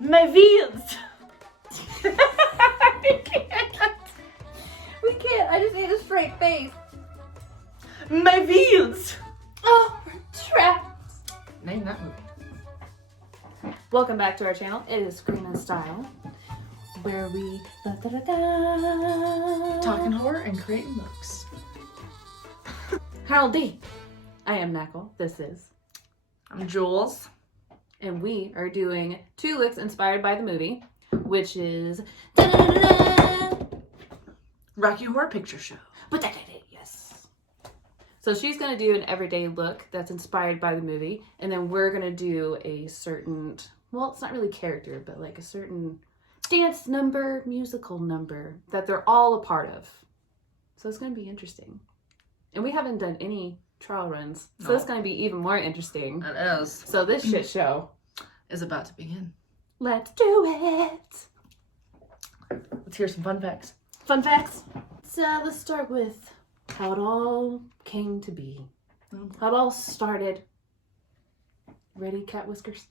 My wheels. We can't. We can't. I just need a straight face. My wheels. Oh, we're trapped. Name that movie. Welcome back to our channel. It is Scream in Style, where we Talking horror and creating looks. Howdy. I am Knackle. This is. I'm Jules. And we are doing 2 licks inspired by the movie, which is Rocky Horror Picture Show. Yes. So she's going to do an everyday look that's inspired by the movie, and then we're going to do a certain, well, it's not really character, but like a certain dance number, musical number that they're all a part of. So it's going to be interesting. And we haven't done any trial runs, so it's going to be even more interesting. It is. So this shit show Is about to begin. Let's do it. Let's hear some fun facts. Fun facts. So let's start with how it all came to be. How it all started. Ready, cat whiskers?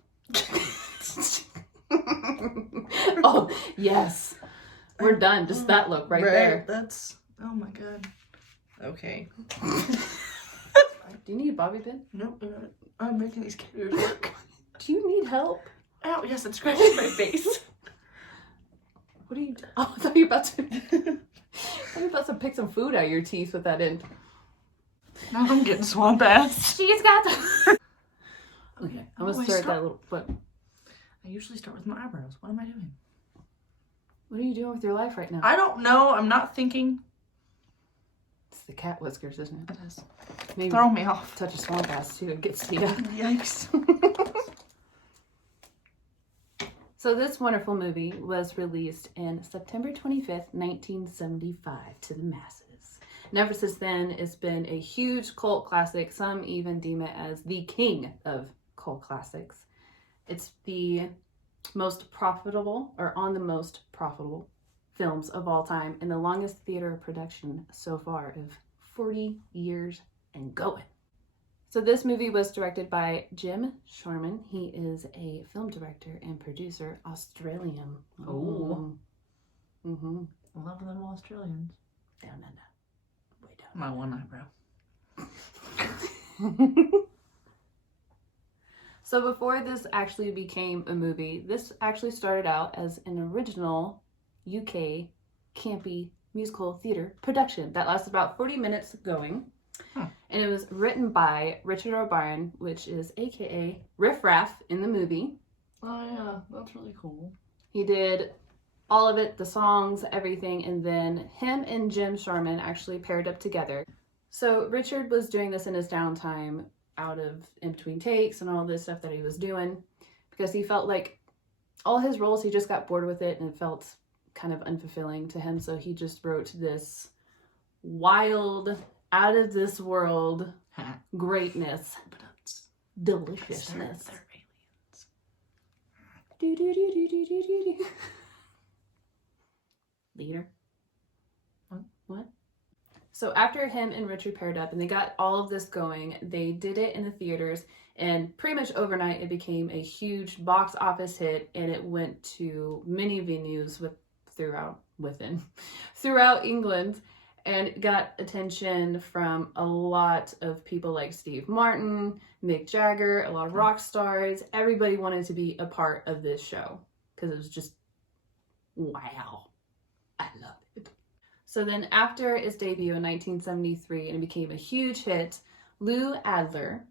Oh, yes. We're done. Just that look right there. That's, oh my god. Okay. Do you need a bobby pin? Nope, I'm making these characters work. Do you need help? Ow, yes, it's scratching my face. What are you doing? Oh, I thought you were about to... I thought you were about to pick some food out of your teeth with that end. Now I'm getting swamp ass. She's got the... Okay, I'm going to Oh, start that little... What? I usually start with my eyebrows. What am I doing? What are you doing with your life right now? I don't know. I'm not thinking. It's the cat whiskers, isn't it? It is. Maybe Throw me off. touch a swamp ass too. It gets to you. Yikes. So this wonderful movie was released in September 25th, 1975 to the masses. And ever since then, it's been a huge cult classic. Some even deem it as the king of cult classics. It's the most profitable, or on the most profitable films of all time, and the longest theater production so far of 40 years and going. So this movie was directed by Jim Shorman. He is a film director and producer, Australian. Oh. Mm-hmm. I love them Australians. No. Way down. My one eyebrow. So before this actually became a movie, this actually started out as an original UK campy musical theater production that lasted about 40 minutes going. And it was written by Richard O'Brien, which is aka Riff Raff in the movie. Oh yeah, that's really cool. He did all of it, the songs, everything, and then him and Jim Shorman actually paired up together. So Richard was doing this in his downtime out of in between takes and all this stuff that he was doing because he felt like all his roles, he just got bored with it and it felt kind of unfulfilling to him. So he just wrote this wild, out of this world greatness, deliciousness. They're aliens. Leader. What? So after him and Richard paired up and they got all of this going, they did it in the theaters, and pretty much overnight it became a huge box office hit, and it went to many venues throughout England, and got attention from a lot of people like Steve Martin, Mick Jagger, a lot of rock stars. Everybody wanted to be a part of this show because it was just, wow. I love it. So then after its debut in 1973 and it became a huge hit, Lou Adler,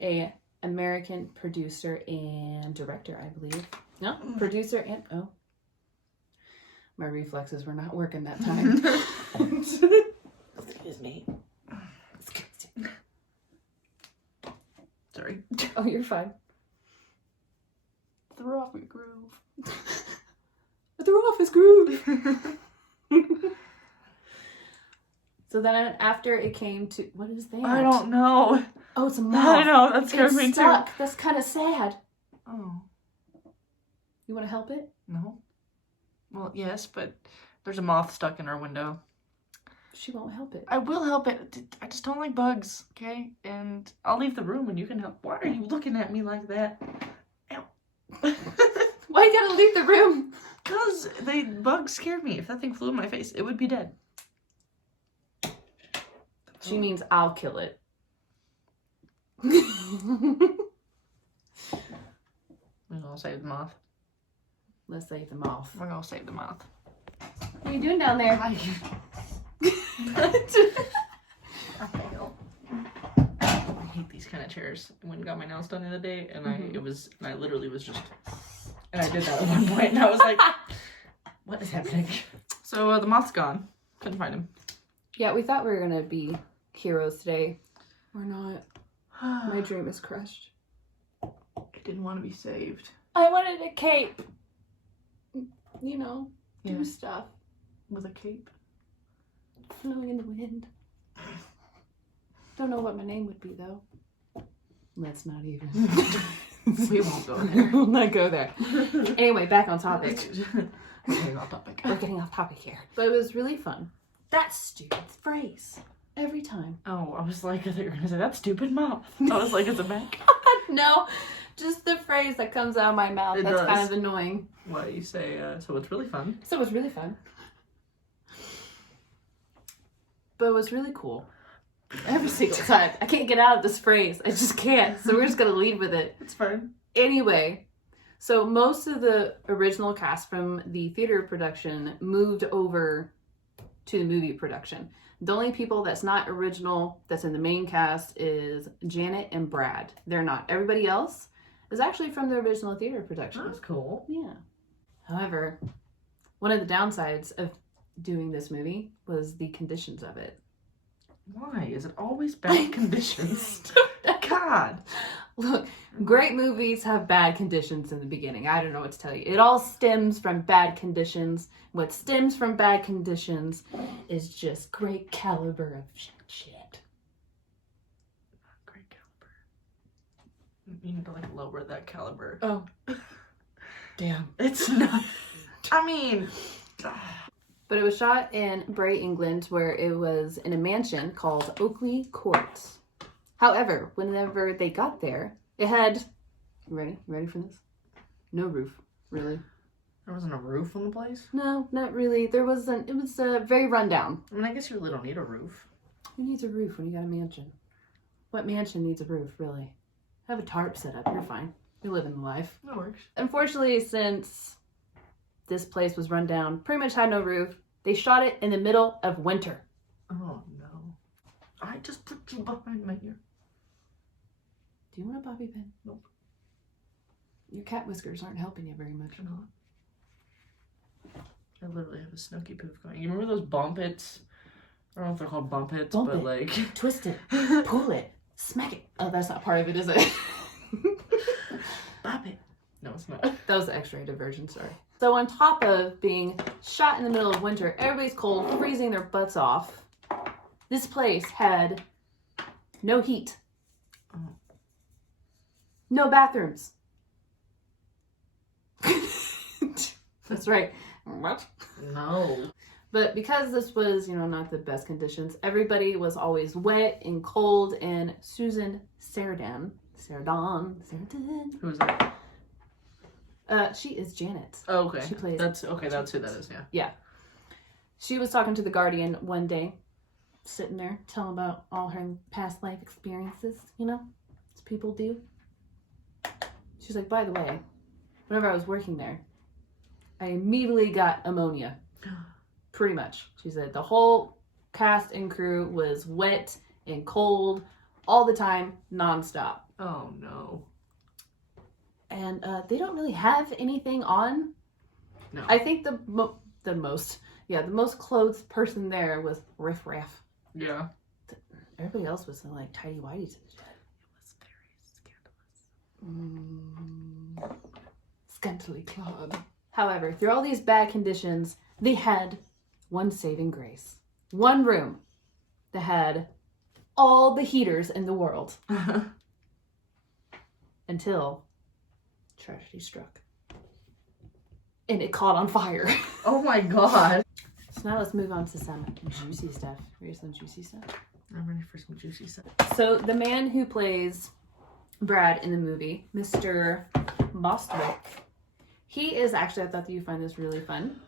a American producer and director, I believe. No, producer and, oh. My reflexes were not working that time. Excuse me. Sorry. Oh, you're fine. Threw off my groove. I threw off his groove. So then after it came to, what is that? I don't know. Oh, it's a moth. I know, that scared me stuck. too. That's kind of sad. Oh. You want to help it? No. Well, yes, but there's a moth stuck in our window. She won't help it. I will help it. I just don't like bugs, okay? And I'll leave the room and you can help. Why are you looking at me like that? Ow. Why Why you gotta leave the room? Because the bugs scared me. If that thing flew in my face, it would be dead. She means I'll kill it. We're gonna save the moth. Let's save the moth. We're gonna save the moth. What are you doing down there? I hate these kind of chairs. I went and got my nails done the other day, and I literally was just, and I did that at one point, and I was like, what is happening? So the moth's gone. Couldn't find him. Yeah, we thought we were gonna be heroes today. We're not. My dream is crushed. I didn't want to be saved. I wanted a cape. You know, do stuff. With a cape? Flowing in the wind. Don't know what my name would be, though. Let's not even. We won't go there. We'll not go there. Anyway, back on topic. We're getting off topic. We're getting off topic here. But it was really fun. That stupid phrase. Every time. Oh, I was like, I thought you were going to say, that stupid moth. I was like, it's a back. No, just the phrase that comes out of my mouth. It That's does. kind of annoying. What you say, so it's really fun. So it was really fun. But it was really cool. Every single time. I can't get out of this phrase. I just can't. So we're just going to lead with it. It's fine. Anyway, so most of the original cast from the theater production moved over to the movie production. The only people that's not original that's in the main cast is Janet and Brad. They're not. Everybody else is actually from the original theater production. That's cool. Yeah. However, one of the downsides of doing this movie was the conditions of it. Why? Is it always bad conditions? God. Look, great movies have bad conditions in the beginning. I don't know what to tell you. It all stems from bad conditions. What stems from bad conditions is just great caliber of shit. Great caliber. You need to like lower that caliber. Oh. Damn. It's not. I mean. But it was shot in Bray, England, where it was in a mansion called Oakley Court. However, whenever they got there, it had... You ready? You ready for this? No roof, really. There wasn't a roof on the place? No, not really. There wasn't. It was very rundown. I mean, I guess you really don't need a roof. Who needs a roof when you got a mansion? What mansion needs a roof, really? Have a tarp set up. You're fine. You're living the life. That works. Unfortunately, since this place was run down, pretty much had no roof, they shot it in the middle of winter. Oh, no. I just put you behind my ear. Do you want a bobby pin? Nope. Your cat whiskers aren't helping you very much. No. I literally have a snooky poof going. You remember those bump hits? I don't know if they're called bump hits, Bump but it. like... Twist it. Pull it. Smack it. Oh, that's not part of it, is it? Bump it. No, it's not. That was the X-rated version, sorry. So on top of being shot in the middle of winter, everybody's cold, freezing their butts off, this place had no heat. Oh. No bathrooms. That's right. What? No. But because this was, not the best conditions, everybody was always wet and cold, and Susan Sarandon. Who is that? She is Janet. Oh, okay. She plays... That's who that is, yeah. Yeah. She was talking to The Guardian one day, sitting there, telling about all her past life experiences, as people do. She's like, by the way, whenever I was working there, I immediately got ammonia. Pretty much. She said the whole cast and crew was wet and cold all the time, nonstop. Oh, no. And they don't really have anything on. No. I think the most clothed person there was Riff Raff. Yeah. Everybody else was in like tidy whities and shit. It was very scandalous. Scantily clad. However, through all these bad conditions, they had one saving grace. One room that had all the heaters in the world. Until tragedy struck. And it caught on fire. Oh my god. So now let's move on to some juicy stuff. Here's some juicy stuff. I'm ready for some juicy stuff. So the man who plays Brad in the movie, Mr. Bostwick, He is actually, I thought that you'd find this really fun.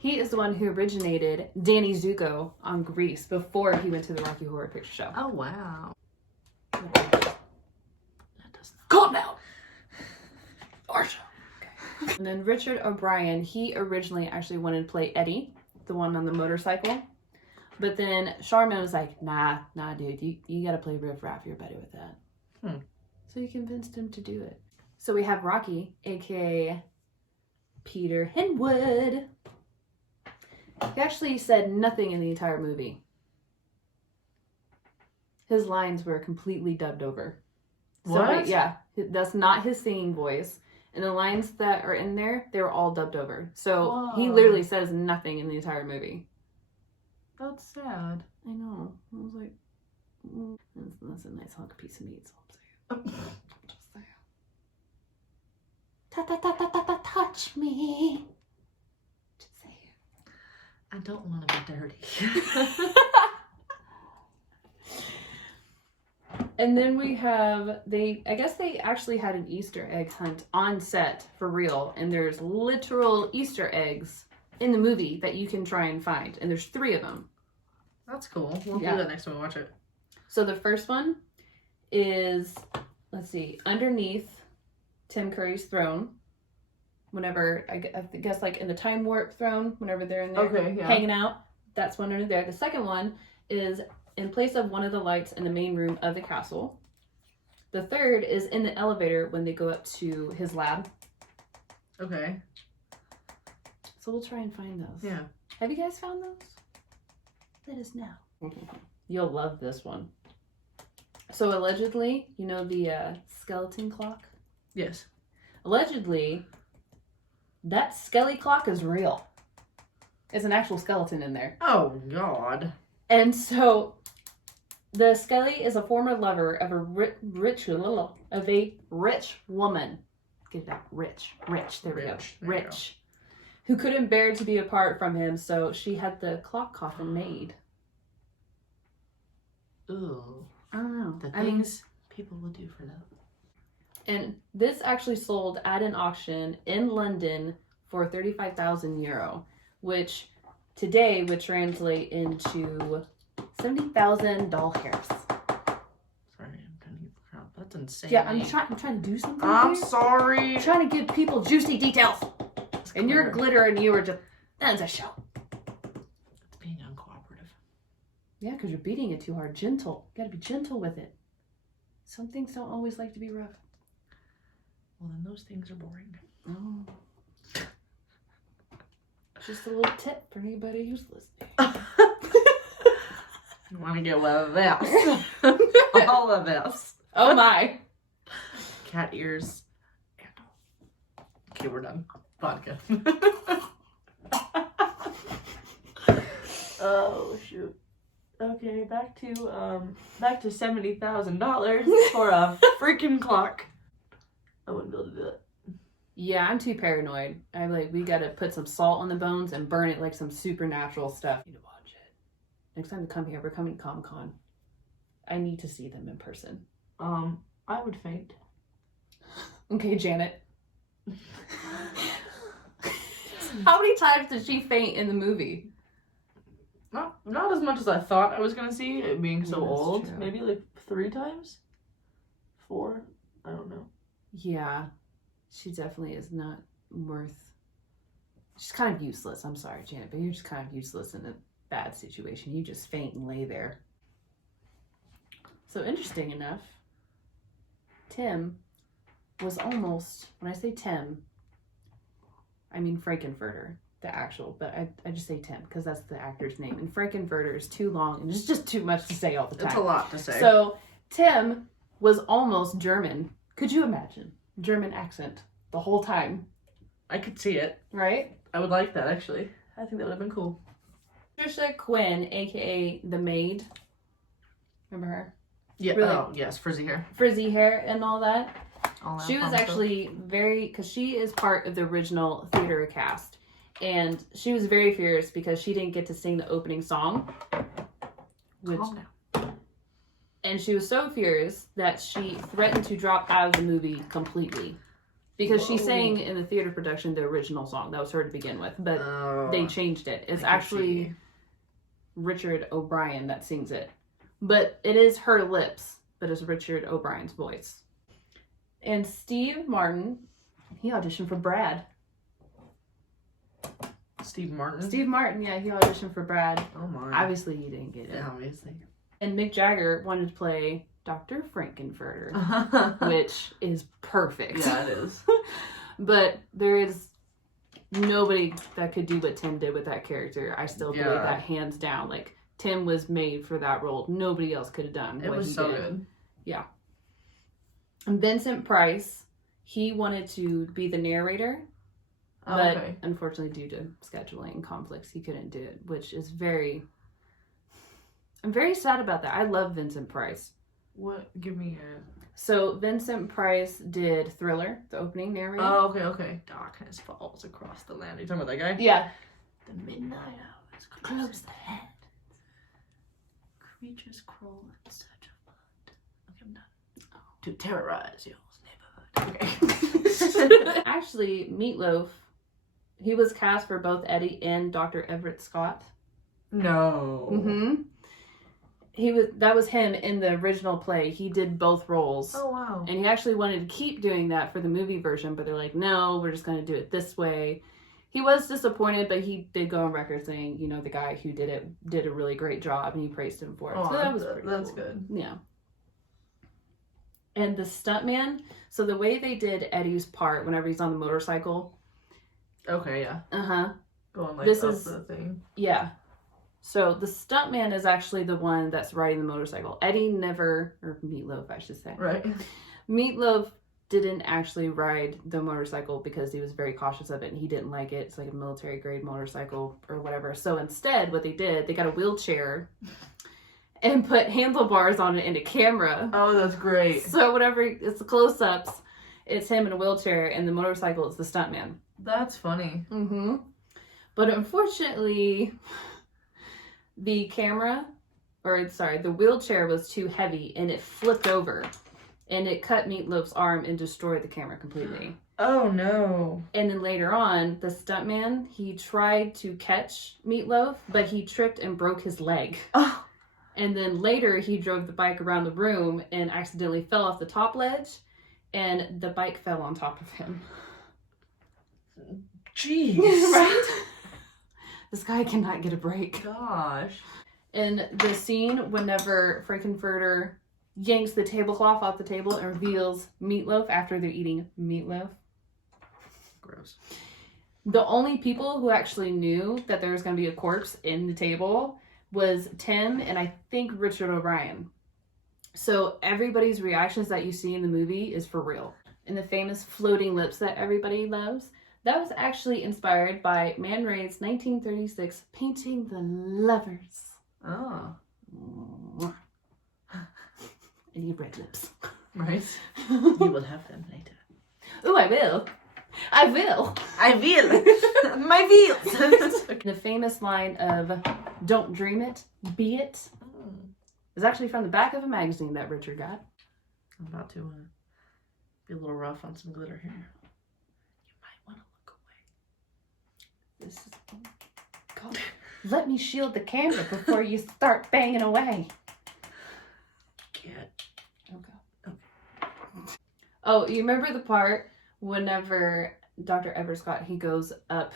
He is the one who originated Danny Zuko on Grease before he went to the Rocky Horror Picture Show. Oh, wow. That does not. Calm down! Arsha. Okay. And then Richard O'Brien, he originally actually wanted to play Eddie, the one on the motorcycle. But then Charmin was like, nah, dude, you gotta play Riff Raff, you're better with that. So he convinced him to do it. So we have Rocky, aka Peter Hinwood. He actually said nothing in the entire movie. His lines were completely dubbed over. What? So, yeah, that's not his singing voice. And the lines that are in there, they were all dubbed over. So he literally says nothing in the entire movie. That's sad. I know. I was like, that's a nice hunk piece of meat, so I'm saying. Just saying. Touch me. Just saying. I don't want to be dirty. And then we have, I guess they actually had an Easter egg hunt on set for real. And there's literal Easter eggs in the movie that you can try and find. And there's 3 of them. That's cool. We'll do that next time we watch it. So the first one is, let's see, underneath Tim Curry's throne. Whenever, I guess like in the Time Warp throne, whenever they're in there hanging out. That's one under there. The second one is in place of one of the lights in the main room of the castle. The third is in the elevator when they go up to his lab. Okay. So we'll try and find those. Yeah. Have you guys found those? Let us know. You'll love this one. So allegedly, you know the skeleton clock? Yes. Allegedly, that skelly clock is real. There's an actual skeleton in there. Oh, God. And so, the Skelly is a former lover of a rich woman. Get it out. Rich. There we go. Rich. Who couldn't bear to be apart from him, so she had the clock coffin made. Ooh. I don't know. The things people will do for that. And this actually sold at an auction in London for €35,000, which today would translate into $70,000 doll hairs. Sorry, I'm trying to get the crowd. That's insane. Yeah, I'm trying to do something. I'm here. sorry. I'm trying to give people juicy details. And you're glitter and you were just, that's a show. It's being uncooperative. Yeah, because you're beating it too hard. Gentle. You gotta be gentle with it. Some things don't always like to be rough. Well, then those things are boring. Oh. Just a little tip for anybody who's listening. You want to get one of this. All of this. Oh my. Cat ears. Okay, we're done. Vodka. Oh, shoot. Okay, back to $70,000 for a freaking clock. I wouldn't be able to do it. Yeah, I'm too paranoid. I'm like, we gotta put some salt on the bones and burn it like some supernatural stuff. I need to watch it. Next time they come here, we're coming to Comic-Con. I need to see them in person. I would faint. Okay, Janet. How many times did she faint in the movie? Not as much as I thought I was gonna see, it being so old. True. Maybe like 3 times? 4? I don't know. Yeah, she definitely is not worth... She's kind of useless. I'm sorry, Janet, but you're just kind of useless in a bad situation. You just faint and lay there. So interesting enough, Tim was almost... When I say Tim, I mean Frankenfurter. The actual, but I just say Tim because that's the actor's name. And Frankenfurter is too long and it's just too much to say all the time. It's a lot to say. So Tim was almost German. Could you imagine? German accent the whole time. I could see it. Right? I would like that, actually. I think that would have been cool. Patricia Quinn, aka the maid. Remember her? Yeah. Really? Oh, yes. Frizzy hair. Frizzy hair and all that. All that She was fun stuff. actually because she is part of the original theater cast. And she was very furious because she didn't get to sing the opening song. Calm down. And she was so furious that she threatened to drop out of the movie completely. Because she Whoa. sang in the theater production the original song. That was her to begin with. But they changed it. It's actually Richard O'Brien that sings it. But it is her lips, but it's Richard O'Brien's voice. And Steve Martin, he auditioned for Brad. Steve Martin? Steve Martin, yeah, he auditioned for Brad. Oh my. Obviously, you didn't get it. Yeah, obviously. And Mick Jagger wanted to play Dr. Frankenfurter, which is perfect. Yeah, it is. But there is nobody that could do what Tim did with that character. I still believe that hands down. Like, Tim was made for that role. Nobody else could have done It what was he so did. good. Yeah. And Vincent Price, he wanted to be the narrator. But unfortunately, due to scheduling conflicts, he couldn't do it, which is I'm very sad about that. I love Vincent Price. What? Give me a... So, Vincent Price did Thriller, the opening narrator. Oh, okay. Darkness falls across the land. Are you talking about that guy? Yeah. The midnight hours close the head. Creatures crawl in search of blood. Okay, I'm done. To terrorize your neighborhood. Okay. Actually, Meatloaf, he was cast for both Eddie and Dr. Everett Scott. No. Mm-hmm. That was him in the original play. He did both roles. Oh, wow. And he actually wanted to keep doing that for the movie version, but they're like, no, we're just going to do it this way. He was disappointed, but he did go on record saying, you know, the guy who did it did a really great job, and he praised him for it. Oh, so that was pretty that's cool. good. Yeah. And the stuntman, so the way they did Eddie's part whenever he's on the motorcycle. Okay, yeah. Uh-huh. Going like This up is the thing. Yeah. So the stuntman is actually the one that's riding the motorcycle. Eddie never, or Meatloaf, I should say. Right. Meatloaf didn't actually ride the motorcycle because he was very cautious of it and he didn't like it. It's like a military grade motorcycle or whatever. So instead, what they did, they got a wheelchair and put handlebars on it and a camera. Oh, that's great. So whenever it's the close-ups, it's him in a wheelchair, and the motorcycle is the stuntman. That's funny. Mm-hmm. But unfortunately, the wheelchair was too heavy, and it flipped over, and it cut Meatloaf's arm and destroyed the camera completely. Oh, no. And then later on, the stuntman, he tried to catch Meatloaf, but he tripped and broke his leg. Oh. And then later, he drove the bike around the room and accidentally fell off the top ledge, and the bike fell on top of him. Jeez. Right? This guy cannot get a break. Gosh. In the scene, whenever Frankenfurter yanks the tablecloth off the table and reveals Meatloaf after they're eating meatloaf. Gross. The only people who actually knew that there was going to be a corpse in the table was Tim and I think Richard O'Brien. So everybody's reactions that you see in the movie is for real. And the famous floating lips that everybody loves, that was actually inspired by Man Ray's 1936 painting The Lovers. Oh. And you red lips. Right. You will have them later. Oh, I will. I will. I will. My wheels. The famous line of "Don't dream it, be it" is actually from the back of a magazine that Richard got. I'm about to be a little rough on some glitter here. You might want to look away. This is... God, let me shield the camera before you start banging away. Get. Okay. Oh, you remember the part whenever Dr. Everett Scott, he goes up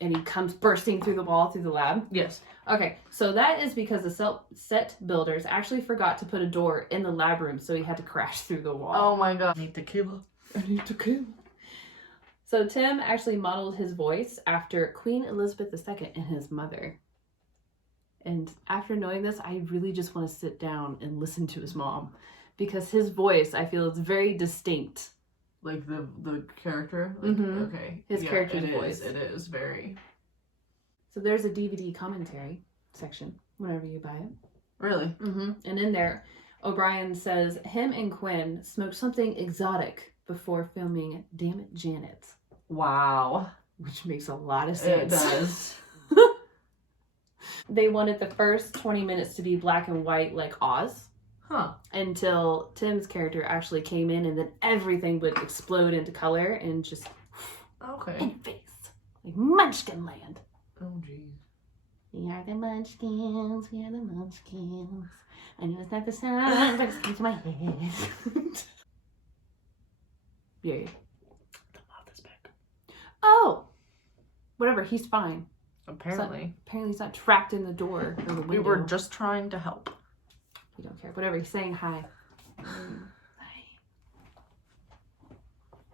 and he comes bursting through the wall through the lab? Yes. Okay, so that is because the set builders actually forgot to put a door in the lab room, so he had to crash through the wall. Oh my god. I need tequila. I need tequila. So Tim actually modeled his voice after Queen Elizabeth II and his mother. And after knowing this, I really just want to sit down and listen to his mom. Because his voice, I feel, is very distinct. Like the character? Like, okay. His character's voice. It is very... So there's a DVD commentary section whenever you buy it. Really? Mm-hmm. And in there, O'Brien says him and Quinn smoked something exotic before filming Damn It, Janet. Wow. Which makes a lot of sense. It does. They wanted the first 20 minutes to be black and white like Oz. Huh. Until Tim's character actually came in, and then everything would explode into color and just Okay. in your face. Like Munchkin Land. Oh, jeez. We are the Munchkins, we are the Munchkins. I know it's not the sound, but it's coming to my head. Period. The moth is back. Oh! Whatever, he's fine. Apparently. Apparently he's not trapped in the door or the window. We were just trying to help. We don't care. Whatever, he's saying hi. Hi.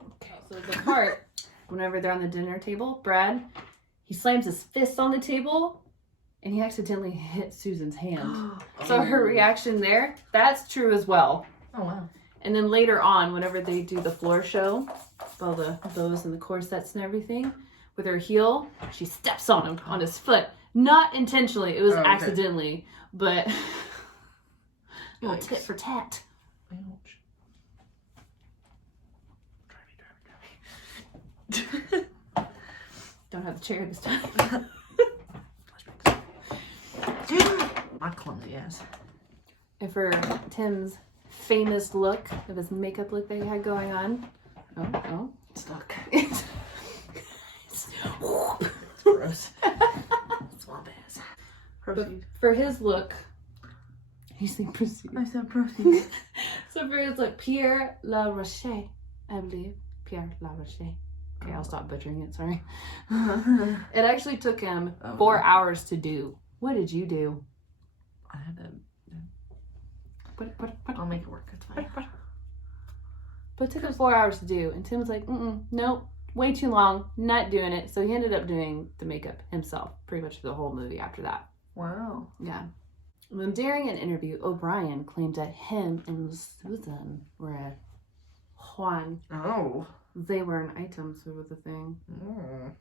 Okay, so the part, whenever they're on the dinner table, Brad, he slams his fist on the table and he accidentally hit Susan's hand. So her reaction there, that's true as well. Oh, wow. And then later on, whenever they do the floor show, all the bows and the corsets and everything, with her heel, she steps on him, on his foot. Not intentionally, it was accidentally, but little tit for tat. Ouch. Drive me. Don't have the chair this time. My clumsy ass. And for Tim's famous look, of his makeup look that he had going on. Oh. Stuck. It's It's gross. Swamp ass. Proceed. for his look, he's saying proceed. I said proceed. So for his look, Pierre La Roche, I believe. Pierre La Roche. Okay, I'll stop butchering it, sorry. It actually took him 4 hours to do. What did you do? I had to. What? I'll make it work. It's fine. But it took him 4 hours to do. And Tim was like, nope, way too long, not doing it. So he ended up doing the makeup himself pretty much the whole movie after that. Wow. Yeah. And then during an interview, O'Brien claimed that him and Susan were a Juan. Oh. They were an item, so was the thing. Mm.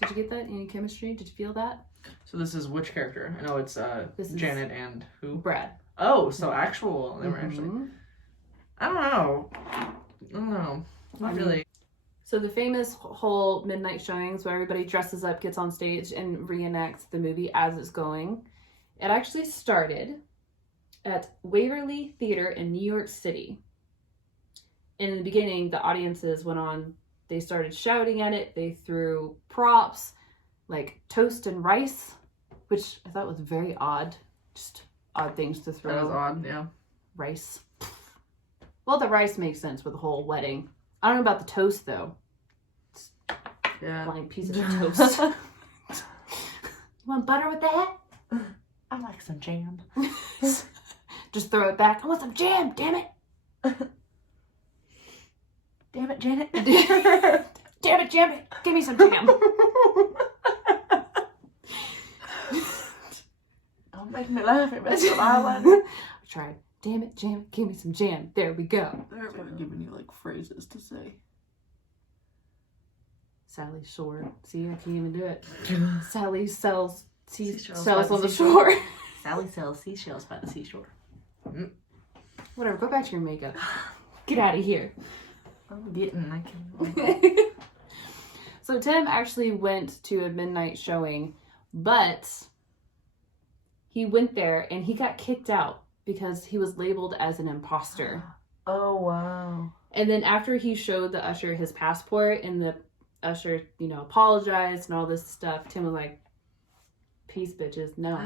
Did you get that? Any chemistry? Did you feel that? So this is which character? I know it's This is Janet and who? Brad. Oh, so actual. They were actually. Mhm. I don't know. Not really. So the famous whole midnight showings where everybody dresses up, gets on stage, and reenacts the movie as it's going. It actually started at Waverly Theater in New York City. In the beginning, the audiences went on, they started shouting at it, they threw props, like toast and rice, which I thought was very odd. Just odd things to throw. That was odd, yeah. Rice. Well, the rice makes sense with the whole wedding. I don't know about the toast, though. Yeah. Flying pieces of toast. You want butter with that? I like some jam. Just throw it back. I want some jam, damn it. Damn it, Janet. Damn it, Janet. Give me some jam. Don't make me laugh. It makes me laugh. I I tried. Damn it, jam. Give me some jam. There we go. They're giving you like phrases to say. Sally Shore. See, I can't even do it. Sally sells Seashells sells by on the the seashore. shore. Sally sells seashells by the seashore. Whatever, go back to your makeup. Get out of here. I'm getting. I can. So Tim actually went to a midnight showing, but he went there and he got kicked out because he was labeled as an imposter. Oh wow. And then after he showed the usher his passport and the usher, apologized and all this stuff, Tim was like, peace, bitches, no.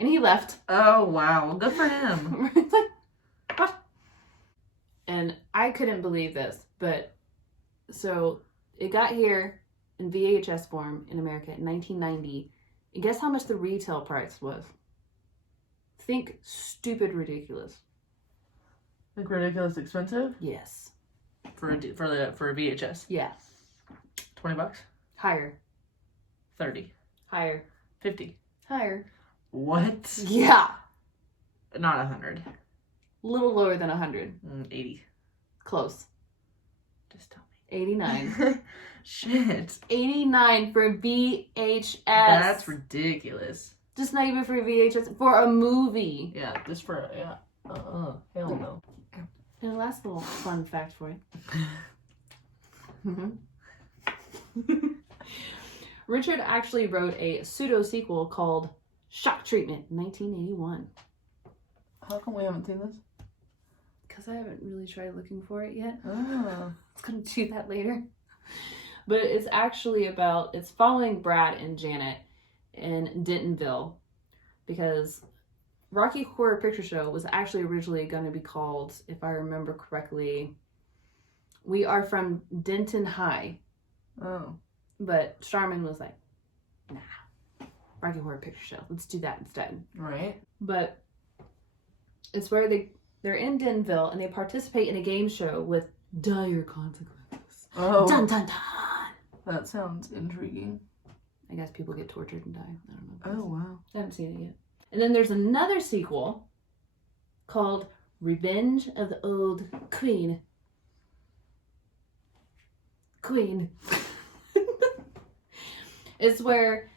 And he left. Oh wow. Well, good for him. It's like, what? And I couldn't believe this, but so it got here in VHS form in America in 1990. And guess how much the retail price was? Think stupid ridiculous. Like ridiculous expensive Yes. for a VHS. Yeah. $20. Higher. 30. Higher. 50. Higher. What? Yeah. Not 100. Little lower than 100. 80. Close. Just tell 89. me. Shit. 89 for VHS. That's ridiculous. Just not even for VHS. For a movie. Yeah, just for hell no. And a last little fun fact for you. Richard actually wrote a pseudo sequel called Shock Treatment in 1981. How come we haven't seen this? Because I haven't really tried looking for it yet. Oh. I was going to do that later. But it's actually it's following Brad and Janet in Dentonville, because Rocky Horror Picture Show was actually originally going to be called, if I remember correctly, We Are From Denton High. Oh. But Starman was like, nah, Rocky Horror Picture Show. Let's do that instead. Right. But it's where they're in Dentonville and they participate in a game show with dire consequences. Oh. Dun dun dun. That sounds intriguing. I guess people get tortured and die. I don't know. Oh, wow. I haven't seen it yet. And then there's another sequel called Revenge of the Old Queen. It's where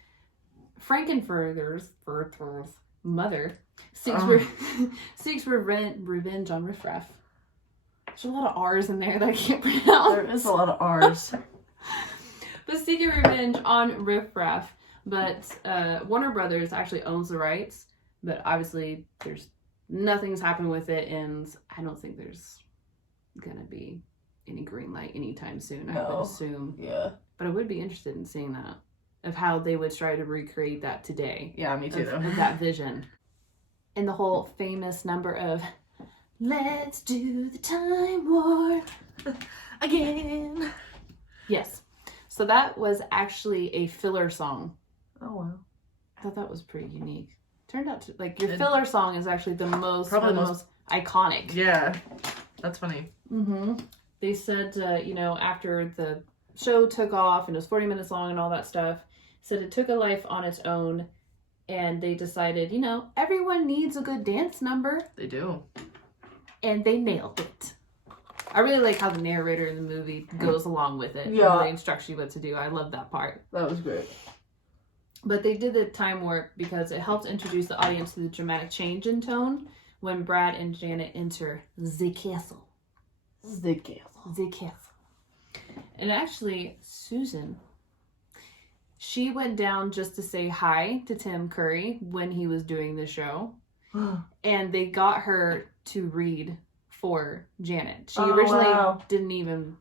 Frankenfurter's mother seeks revenge on Riffraff. There's a lot of R's in there that I can't pronounce. There is a lot of R's. But seeking revenge on Riffraff. But Warner Brothers actually owns the rights. But obviously, nothing's happened with it, and I don't think there's gonna be any green light anytime soon. I would assume. Yeah. But I would be interested in seeing that, of how they would try to recreate that today. Yeah, me too. Of that vision, and the whole famous number of "Let's do the time warp again." Yes. So that was actually a filler song. Oh wow. I thought that was pretty unique. Turned out to, your filler song is actually the most iconic. Yeah. That's funny. Mm-hmm. They said, after the show took off and it was 40 minutes long and all that stuff, said it took a life on its own, and they decided, everyone needs a good dance number. They do. And they nailed it. I really like how the narrator in the movie goes along with it. Yeah. And really instructs you what to do. I love that part. That was great. But they did the time warp because it helped introduce the audience to the dramatic change in tone when Brad and Janet enter the castle. The castle. The castle. And actually, Susan, she went down just to say hi to Tim Curry when he was doing the show. And they got her to read for Janet. She originally didn't even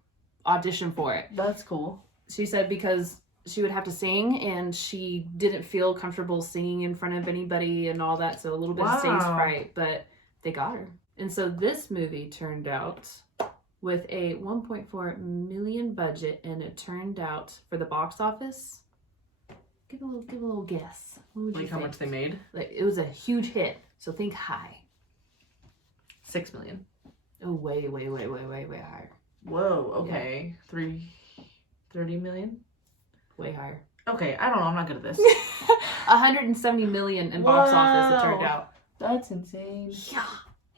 audition for it. That's cool. She said because she would have to sing and she didn't feel comfortable singing in front of anybody and all that, so a little bit of stage fright, but they got her. And so this movie turned out with a $1.4 million budget, and it turned out for the box office, give a little guess. What would you how think? much they made? It was a huge hit, so think high. 6 million. Oh, way higher. Whoa, okay. Yeah. 30 million? Way higher. Okay, I don't know. I'm not good at this. 170 million in box office, it turned out. That's insane. Yeah.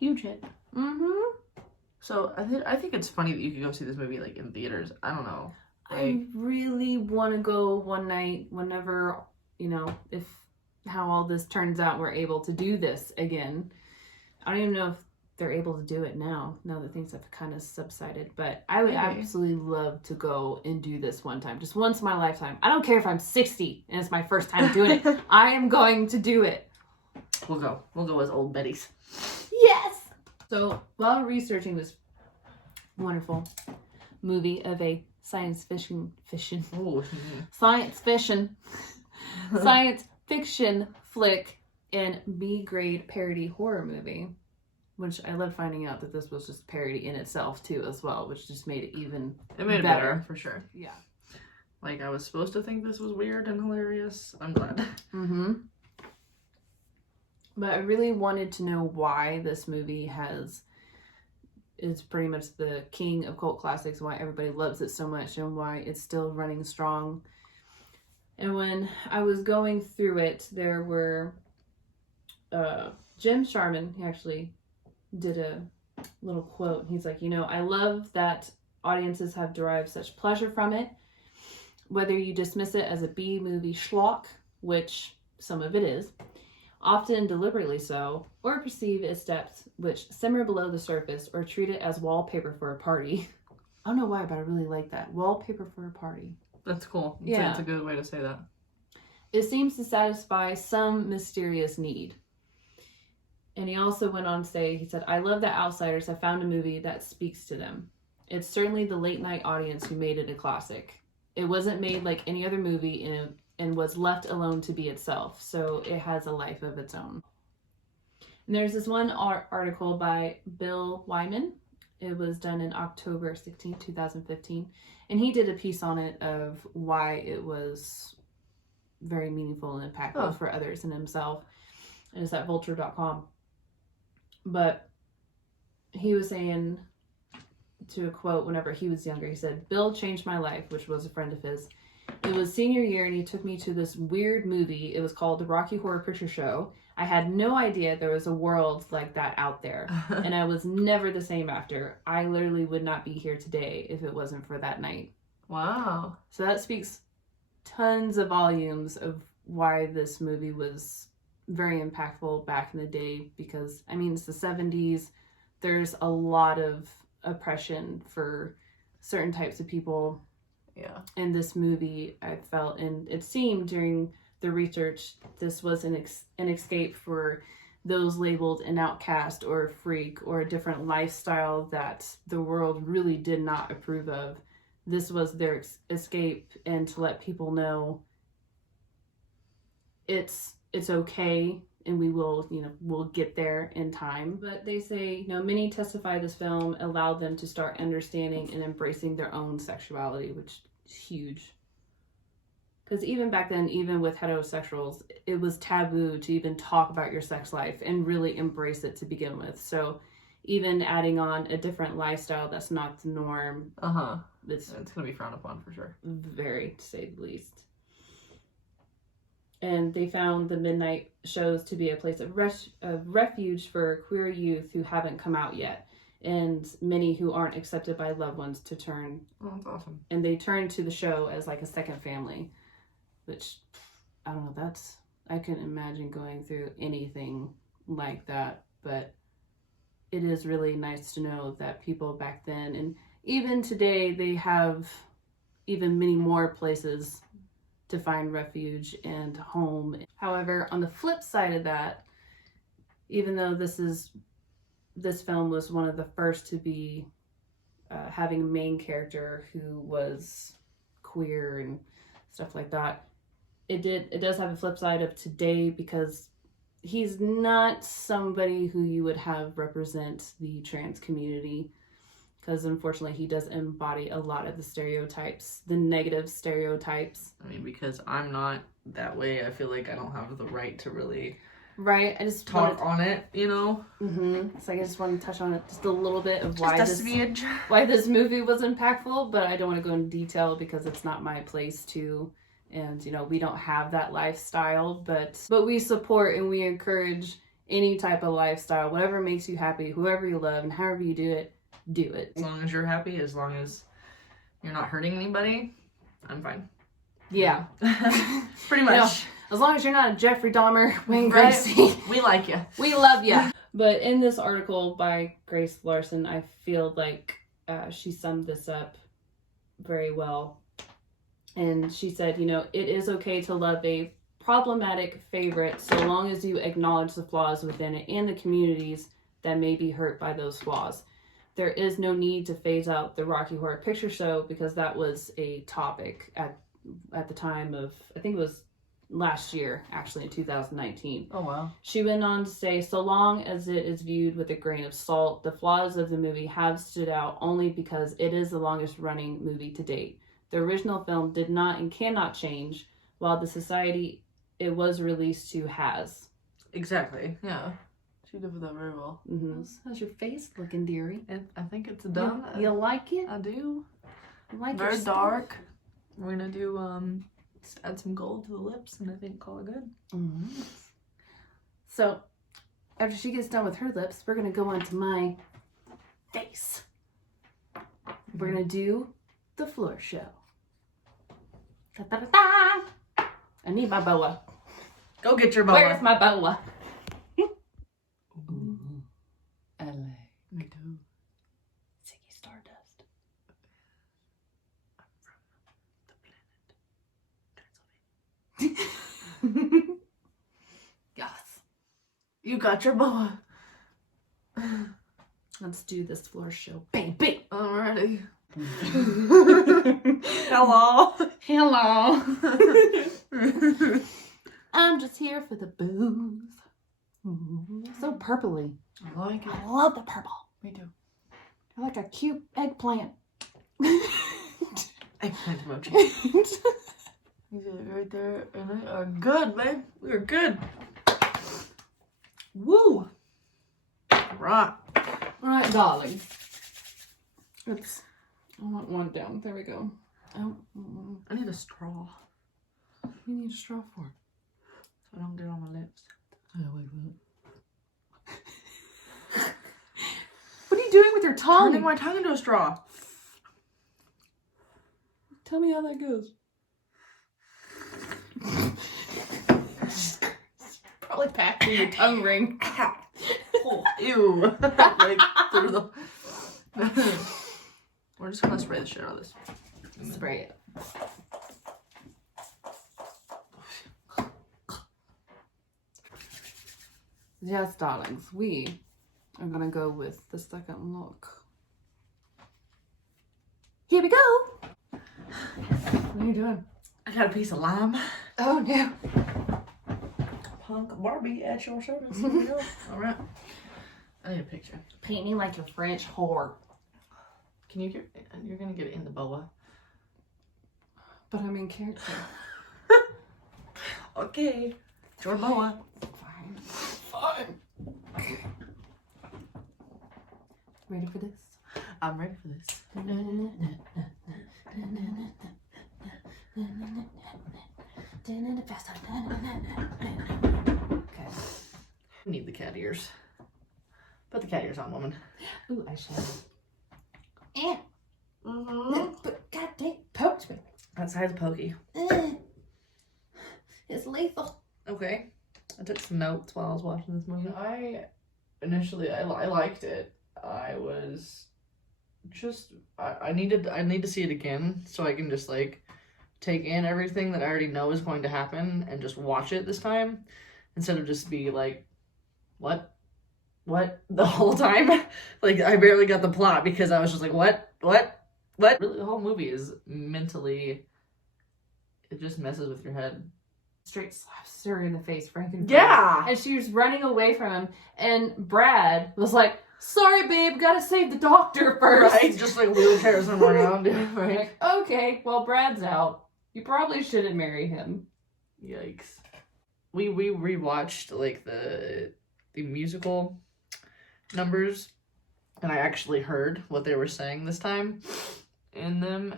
Huge hit. Mm-hmm. So I think it's funny that you could go see this movie in theaters. I don't know. I really want to go one night whenever, if how all this turns out, we're able to do this again. I don't even know if they're able to do it now that things have kind of subsided, but I would absolutely love to go and do this one time, just once in my lifetime. I don't care if I'm 60 and it's my first time doing it. I am going to do it. We'll go as old Bettys. Yes. So while researching this wonderful movie of a science fiction flick and B-grade parody horror movie, which I love finding out that this was just parody in itself too as well, which just made it even better for sure. Yeah. I was supposed to think this was weird and hilarious. I'm glad. Mm-hmm. But I really wanted to know why this movie is pretty much the king of cult classics, why everybody loves it so much, and why it's still running strong. And when I was going through it, there were Jim Sharman, he actually did a little quote. He's like, I love that audiences have derived such pleasure from it, whether you dismiss it as a B-movie schlock, which some of it is, often deliberately so, or perceive its depths which simmer below the surface, or treat it as wallpaper for a party. I don't know why, but I really like that. Wallpaper for a party. That's cool. Yeah. It's a good way to say that. It seems to satisfy some mysterious need. And he also went on to say, he said, "I love that outsiders have found a movie that speaks to them. It's certainly the late night audience who made it a classic. It wasn't made like any other movie and was left alone to be itself. So it has a life of its own." And there's this one article by Bill Wyman. It was done in October 16, 2015. And he did a piece on it of why it was very meaningful and impactful for others and himself. And it's at vulture.com. But he was saying, to a quote, whenever he was younger, he said, "Bill changed my life," which was a friend of his. "It was senior year and he took me to this weird movie. It was called the Rocky Horror Picture Show. I had no idea there was a world like that out there. And I was never the same after. I literally would not be here today if it wasn't for that night." Wow. So that speaks tons of volumes of why this movie was very impactful back in the day, because, I mean, it's the 70s. There's a lot of oppression for certain types of people. Yeah. In this movie, I felt, and it seemed during the research, this was an escape for those labeled an outcast or a freak or a different lifestyle that the world really did not approve of. This was their escape, and to let people know it's okay, and we will, we'll get there in time. But they say, many testify this film allowed them to start understanding and embracing their own sexuality, which is huge. Because even back then, even with heterosexuals, it was taboo to even talk about your sex life and really embrace it to begin with. So even adding on a different lifestyle that's not the norm, it's going to be frowned upon for sure. Very, to say the least. And they found the midnight shows to be a place of refuge for queer youth who haven't come out yet, and many who aren't accepted by loved ones to turn. Oh, that's awesome. And they turn to the show as like a second family, which, I don't know, I couldn't imagine going through anything like that, but it is really nice to know that people back then, and even today, they have even many more places to find refuge and home. However, on the flip side of that, even though this film was one of the first to be having a main character who was queer and stuff like that, it does have a flip side of today, because he's not somebody who you would have represent the trans community, because unfortunately he does embody a lot of the stereotypes, the negative stereotypes. I mean, because I'm not that way, I feel like I don't have the right to really I just talk on it, It's like I just want to touch on it just a little bit of why why this movie was impactful, but I don't want to go into detail because it's not my place to. And, we don't have that lifestyle, but we support and we encourage any type of lifestyle, whatever makes you happy, whoever you love, and however you do it, do it. As long as you're happy, as long as you're not hurting anybody, I'm fine. Yeah. Pretty much. As long as you're not a Jeffrey Dahmer, Wayne Right? Gracie. We like you. We love you. But in this article by Grace Larson, I feel like she summed this up very well. And she said, it is okay to love a problematic favorite so long as you acknowledge the flaws within it and the communities that may be hurt by those flaws. There is no need to phase out the Rocky Horror Picture Show, because that was a topic at the time of, I think it was last year, actually in 2019. Oh, wow. She went on to say, so long as it is viewed with a grain of salt, the flaws of the movie have stood out only because it is the longest running movie to date. The original film did not and cannot change, while the society it was released to has. Exactly. Yeah. She did that very well. Mm-hmm. How's your face looking, dearie? I think it's done. You like it? I do. You like very your dark. We're gonna do just add some gold to the lips, and I think call it good. Mm-hmm. So, after she gets done with her lips, we're gonna go on to my face. Mm-hmm. We're gonna do the floor show. Da, da, da, da. I need my boa. Go get your boa. Where's my boa? LA. Me too. Ziggy Stardust. I'm from the planet Transylvania. Yes. You got your boa. Let's do this floor show, baby. Alrighty. Hello. Hello. I'm just here for the booze. So purpley. I like it. I love the purple. Me too. I like a cute eggplant. Eggplant emoji. You did it right there, and we are good, babe. We are good. Woo! Right. Alright, darling. I want one down. There we go. Oh, I need a straw. you need a straw for it. So I don't get it on my lips. Oh, wait. What are you doing with your tongue? Turning my tongue into a straw. Tell me how that goes. Probably packed in your tongue ring. Oh, ew. Like, through the... We're just gonna spray the shit out of this. Spray it. Yes, darlings, we are gonna go with the second look. Here we go. What are you doing? I got a piece of lime. Oh no. Punk Barbie at your service. Here we go. Alright. I need a picture. Paint me like a French whore. Can you get... You're gonna get it in the boa. But I'm in character. Okay. It's your boa. Fine. Ready for this? I'm ready for this. Okay. Need the cat ears. Put the cat ears on, woman. Ooh, eyeshadow. Mm-hmm. But God dang, poked me. That side's pokey. It's lethal. Okay. I took some notes while I was watching this movie. I liked it. I was just I need to see it again so I can just like take in everything that I already know is going to happen and just watch it this time instead of just be like, what the whole time. Like I barely got the plot because I was just like, what really. The whole movie is mentally, it just messes with your head. Straight slaps her in the face, Frankenstein. Yeah. And she was running away from him, and Brad was like, sorry babe, gotta save the doctor first. Right, just like wheelchairs him around. Right. Like, okay, well Brad's out. You probably shouldn't marry him. Yikes. We rewatched like the musical numbers, and I actually heard what they were saying this time in them,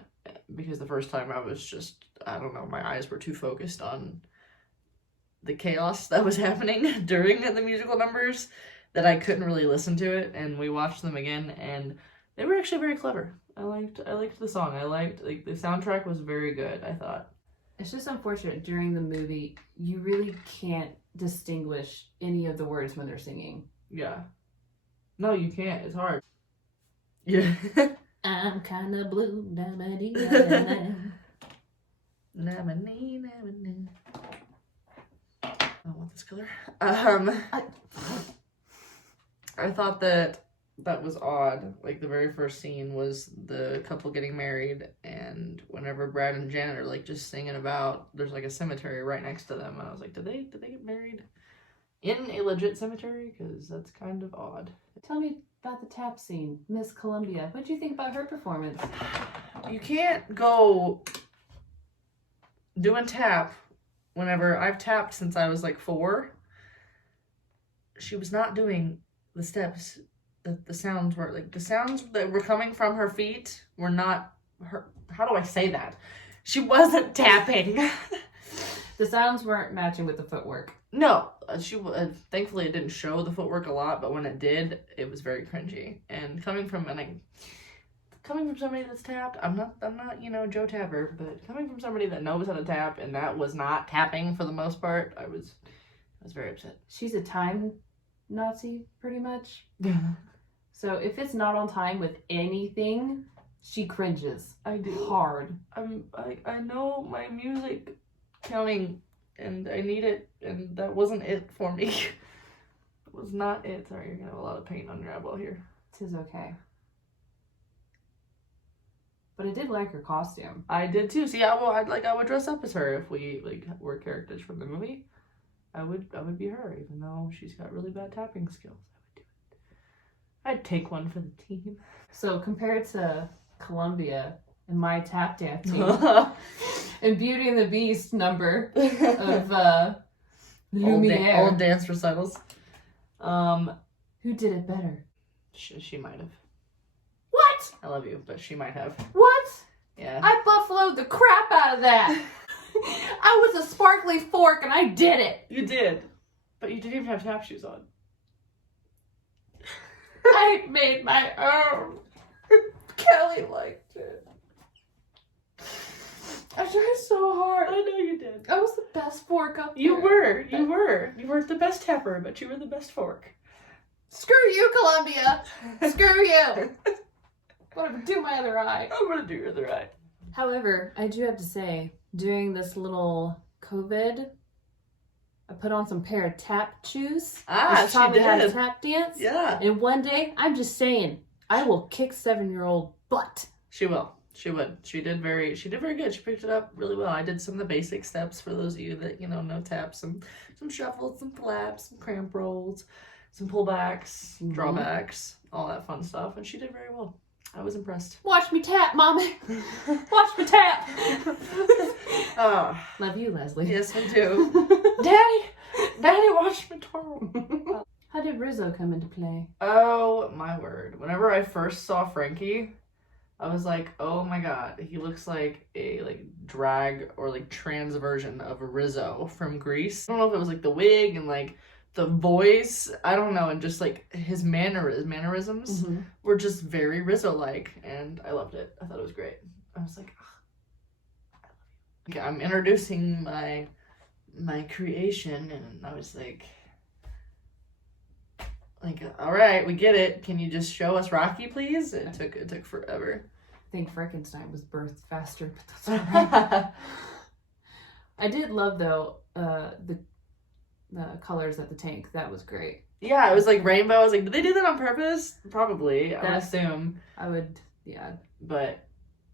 because the first time I was just, I don't know, my eyes were too focused on the chaos that was happening during the musical numbers that I couldn't really listen to it, and we watched them again, and they were actually very clever. I liked the song. I liked, like, the soundtrack was very good, I thought. It's just unfortunate during the movie, you really can't distinguish any of the words when they're singing. Yeah. No, you can't. It's hard. Yeah. I'm kinda blue, na-ma-dee. I don't want this color. I thought that was odd. Like the very first scene was the couple getting married, and whenever Brad and Janet are like just singing about, there's like a cemetery right next to them, and I was like, did they get married in a legit cemetery? Because that's kind of odd. Tell me about the tap scene, Miss Columbia. What do you think about her performance? You can't go doing tap whenever I've tapped since I was like 4. She was not doing the steps that the sounds were, like the sounds that were coming from her feet were not her. How do I say that? She wasn't tapping. The sounds weren't matching with the footwork. No, thankfully it didn't show the footwork a lot, but when it did, it was very cringy. And coming from somebody that's tapped, I'm not, Joe Tapper, but coming from somebody that knows how to tap and that was not tapping for the most part, I was very upset. She's a time Nazi, pretty much. Yeah. So if it's not on time with anything, she cringes. I do. Hard. I know my music counting and I need it, and that wasn't it for me. It was not it. Sorry, you're gonna have a lot of paint on your eyeball here. 'tis okay. But I did like her costume. I did too. See, I would dress up as her if we like were characters from the movie. I would be her, even though she's got really bad tapping skills. I would do it. I'd take one for the team. So compared to Columbia and my tap dancing and Beauty and the Beast number of Lumiere, old dance recitals. Who did it better? She might have. What? I love you, but she might have. What? Yeah. I buffaloed the crap out of that. I was a sparkly fork and I did it. You did. But you didn't even have tap shoes on. I made my own. Kelly liked it. I tried so hard. I know you did. I was the best fork up there. You were. You weren't the best tapper, but you were the best fork. Screw you, Columbia. Screw you. I'm gonna do my other eye. I'm gonna do your other eye. However, I do have to say, during this little COVID, I put on some pair of tap shoes. She taught me how to did. tap dance. Yeah. And one day, I'm just saying, I will kick 7-year-old butt. She will. She would. She did very good. She picked it up really well. I did some of the basic steps for those of you that, know taps. Some shuffles, some flaps, some cramp rolls, some pullbacks, drawbacks, all that fun stuff. And she did very well. I was impressed. Watch me tap, Mommy. Watch me tap. Oh, Love you, Leslie. yes, me too. Daddy, watch me twirl. How did Rizzo come into play? Oh my word. Whenever I first saw Frankie, I was like, oh my god, he looks like a drag or trans version of Rizzo from Grease. I don't know if it was the wig and the voice, I don't know, and just his mannerisms were just very Rizzo-like, and I loved it. I thought it was great. I was like, oh, I love you. Okay, I'm introducing my creation, and I was like, all right, we get it. Can you just show us Rocky, please? It took forever. I think Frankenstein was birthed faster, but that's all right. I did love though the colors at the tank. That was great. Yeah, it was rainbow. I was like, did they do that on purpose? Probably. I would assume. I would, yeah. But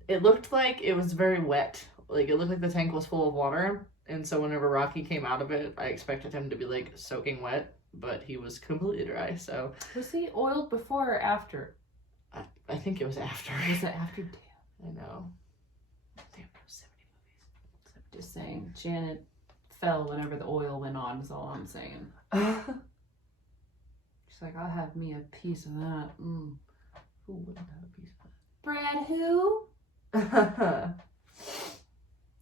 it looked like it was very wet. It looked like the tank was full of water. And so whenever Rocky came out of it, I expected him to be soaking wet. But he was completely dry, so... Was he oiled before or after? I think it was after. Was it after? Damn. I know. Damn, it was 70 movies. I'm just saying, Janet fell whenever the oil went on, is all I'm saying. She's like, I'll have me a piece of that. Who wouldn't have a piece of Brad who? that?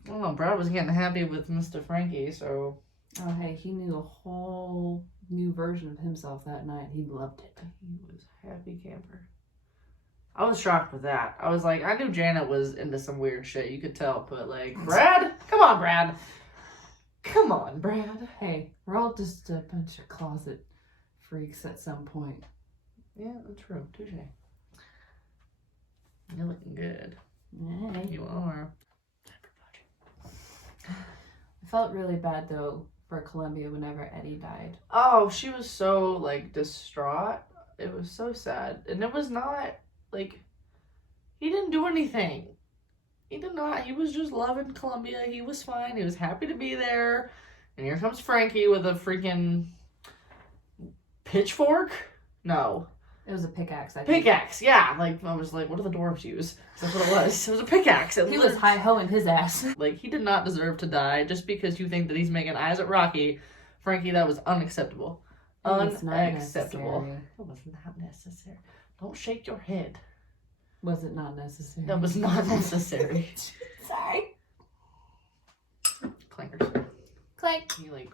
I don't know, Brad was getting happy with Mr. Frankie, so... Oh, hey, he knew a whole new version of himself that night. He loved it. He was a happy camper. I was shocked with that. I was like, I knew Janet was into some weird shit. You could tell, but Brad? Come on, Brad. Come on, Brad. Hey, we're all just a bunch of closet freaks at some point. Yeah, that's true. Touche. You're looking good. Hey. You are. I felt really bad, though, for Columbia whenever Eddie died. Oh, she was so, distraught. It was so sad. And it was not, he didn't do anything. He did not. He was just loving Columbia. He was fine. He was happy to be there. And here comes Frankie with a freaking pitchfork? No. It was a pickaxe, I think. Pickaxe, yeah. I was like, what do the dwarves use? That's what it was. It was a pickaxe. He was hi-hoing his ass. He did not deserve to die just because you think that he's making eyes at Rocky. Frankie, that was unacceptable. Unacceptable. It was not necessary. Don't shake your head. Was it not necessary? That was not necessary. Sorry. Clankers. Clank. You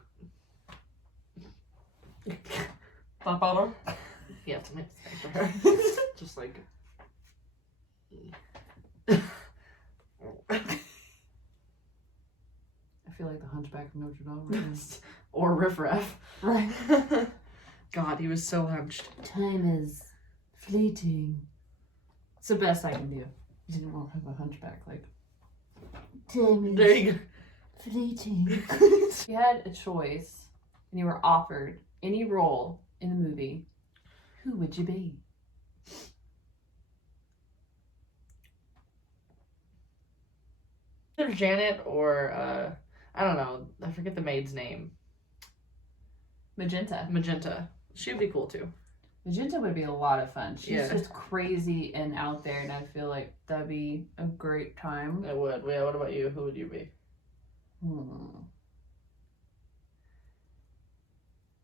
pop out her? You have to make the for her. Just I feel like the Hunchback of Notre Dame. Or Riff Raff. Right. God, he was so hunched. Time is fleeting. It's the best I can do. You didn't want to have a hunchback time is There you go. fleeting. If you had a choice and you were offered any role in the movie, who would you be? Either Janet or, I don't know. I forget the maid's name. Magenta. She'd be cool, too. Magenta would be a lot of fun. She's just crazy and out there, and I feel like that'd be a great time. It would. Yeah, what about you? Who would you be?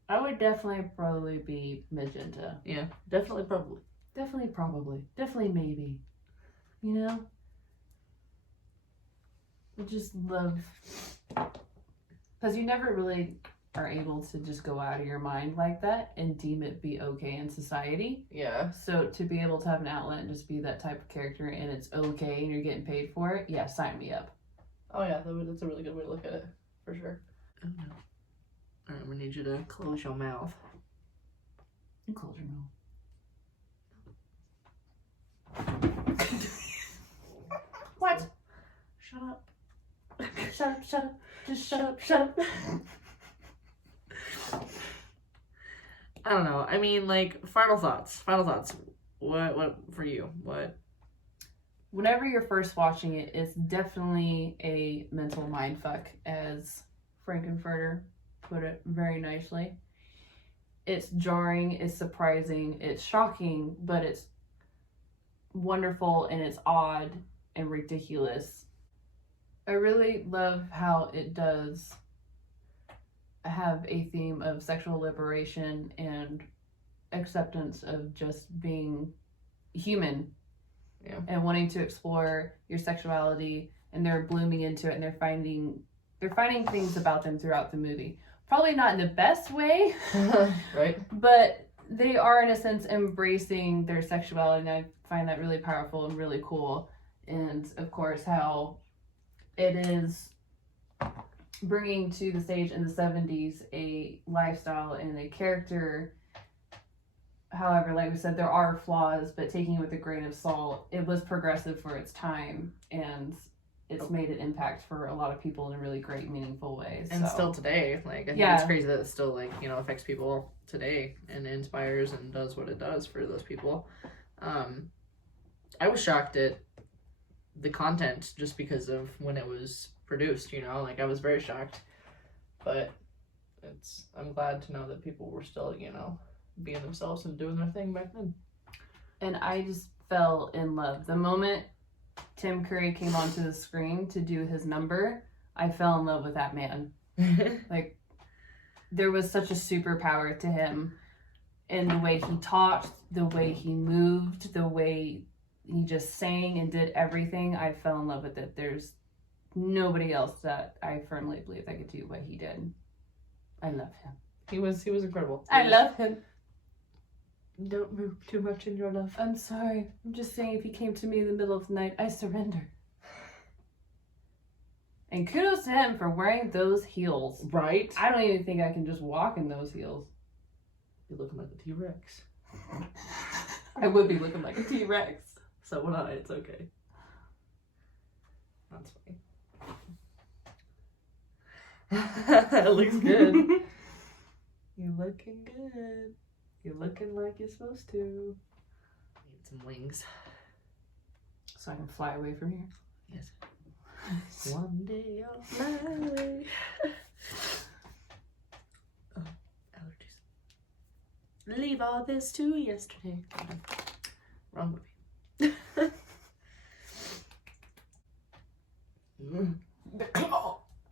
I would definitely probably be Magenta. Yeah, definitely probably. Definitely probably. Definitely maybe. You know? I just love... Because you never really are able to just go out of your mind like that and deem it be okay in society. Yeah. So to be able to have an outlet and just be that type of character and it's okay and you're getting paid for it, yeah, sign me up. Oh yeah, that's a really good way to look at it, for sure. Oh no. Alright, we need you to close your mouth. You close your mouth. What? Shut up. Shut up, shut up. Just shut up, shut up. I don't know. I mean, like, final thoughts. What for you? What? Whenever you're first watching it, it's definitely a mental mindfuck, as Frankenfurter put it very nicely. It's jarring, it's surprising, it's shocking, but it's wonderful and it's odd and ridiculous. I really love how it does have a theme of sexual liberation and acceptance of just being human. Yeah. And wanting to explore your sexuality, and they're blooming into it, and they're finding things about them throughout the movie. Probably not in the best way, right? But they are in a sense embracing their sexuality, and I find that really powerful and really cool. And of course, how it is bringing to the stage in the 70s a lifestyle and a character. However, like we said, there are flaws, but taking it with a grain of salt, it was progressive for its time, and it's made an impact for a lot of people in a really great, meaningful way. And still today, like, I think it's crazy that it still, like, you know, affects people today and inspires and does what it does for those people. I was shocked at the content just because of when it was produced, you know, like, I was very shocked, but I'm glad to know that people were still, you know, being themselves and doing their thing back then. And I just fell in love. The moment Tim Curry came onto the screen to do his number, I fell in love with that man. Like, there was such a superpower to him in the way he talked, the way he moved, the way he just sang and did everything. I fell in love with it. There's nobody else that I firmly believe that could do what he did. I love him. He was incredible. I love him. Don't move too much in your love. I'm sorry. I'm just saying, if he came to me in the middle of the night, I surrender. And kudos to him for wearing those heels. Right? I don't even think I can just walk in those heels. You're looking like a T-Rex. I would be looking like a T-Rex. So would I. It's okay. That's funny. It looks good. You're looking good. You're looking like you're supposed to. Need some wings. So I can fly away from here? Yes. One day I'll fly away. Oh, allergies. Leave all this to yesterday. Wrong movie.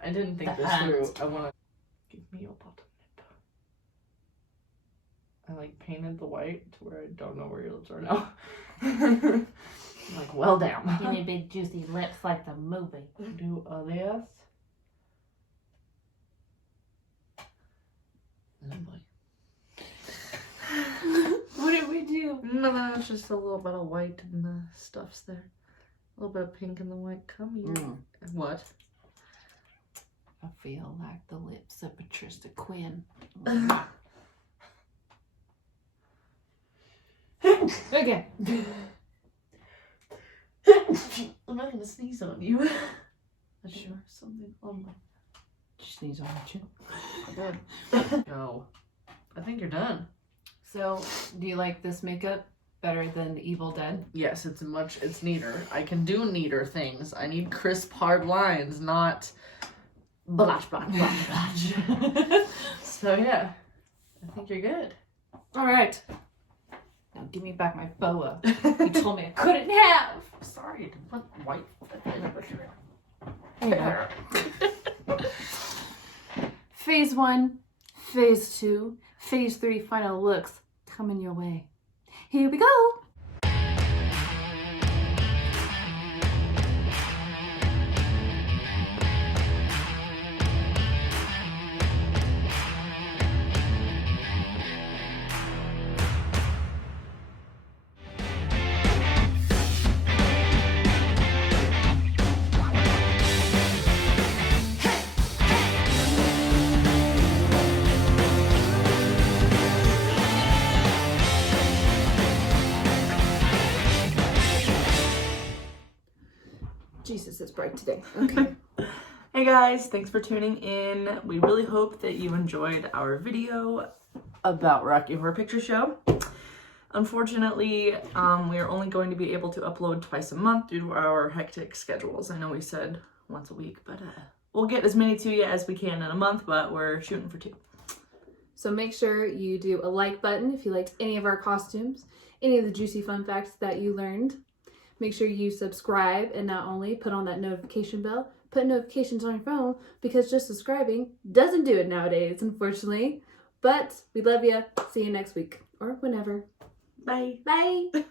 I didn't think this through. I want to give me your bottom lip. I like painted the white to where I don't know where your lips are now. I'm like, well down. Give me big juicy lips like the movie. Do this. Oh boy. What did we do? No, it's just a little bit of white and the stuff's there. A little bit of pink in the white. Come here. What? I feel like the lips of Patricia Quinn. Okay. I'm not gonna sneeze on you. I sure something on my. Did you sneeze on your chin? I did. Go. I think you're done. So, do you like this makeup better than Evil Dead. Yes, it's neater. I can do neater things. I need crisp, hard lines, not Blush, blush, blush, blush. So yeah, I think you're good. All right. Now give me back my boa. You told me I couldn't have. Sorry, to put white. Anyway. Phase 1, Phase 2, Phase 3 final looks coming your way. Here we go. Jesus, it's bright today. Okay. Hey guys, thanks for tuning in. We really hope that you enjoyed our video about Rocky Horror Picture Show. Unfortunately, we are only going to be able to upload twice a month due to our hectic schedules. I know we said once a week, but we'll get as many to you as we can in a month, but we're shooting for 2. So make sure you do a like button if you liked any of our costumes, any of the juicy fun facts that you learned. Make sure you subscribe and not only put on that notification bell, put notifications on your phone, because just subscribing doesn't do it nowadays, unfortunately. But we love you. See you next week or whenever. Bye. Bye.